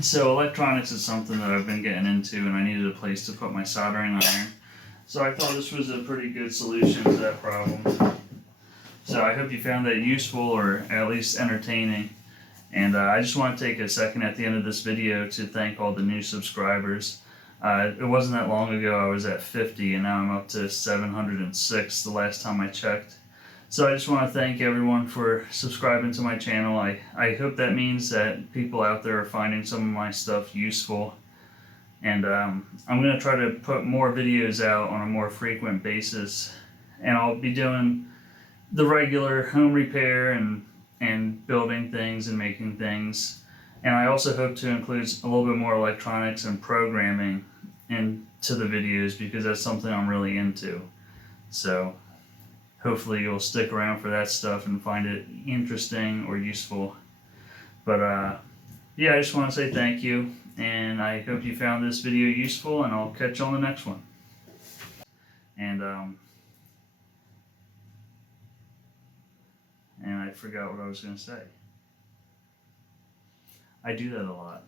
So electronics is something that I've been getting into, and I needed a place to put my soldering iron. So I thought this was a pretty good solution to that problem. So I hope you found that useful or at least entertaining. And I just want to take a second at the end of this video to thank all the new subscribers. It wasn't that long ago I was at 50, and now I'm up to 706 the last time I checked. So I just want to thank everyone for subscribing to my channel. I hope that means that people out there are finding some of my stuff useful. And I'm going to try to put more videos out on a more frequent basis. And I'll be doing the regular home repair and building things and making things. And I also hope to include a little bit more electronics and programming into the videos because that's something I'm really into. So hopefully you'll stick around for that stuff and find it interesting or useful. But yeah, I just want to say thank you, and I hope you found this video useful, and I'll catch you on the next one. And I forgot what I was going to say. I do that a lot.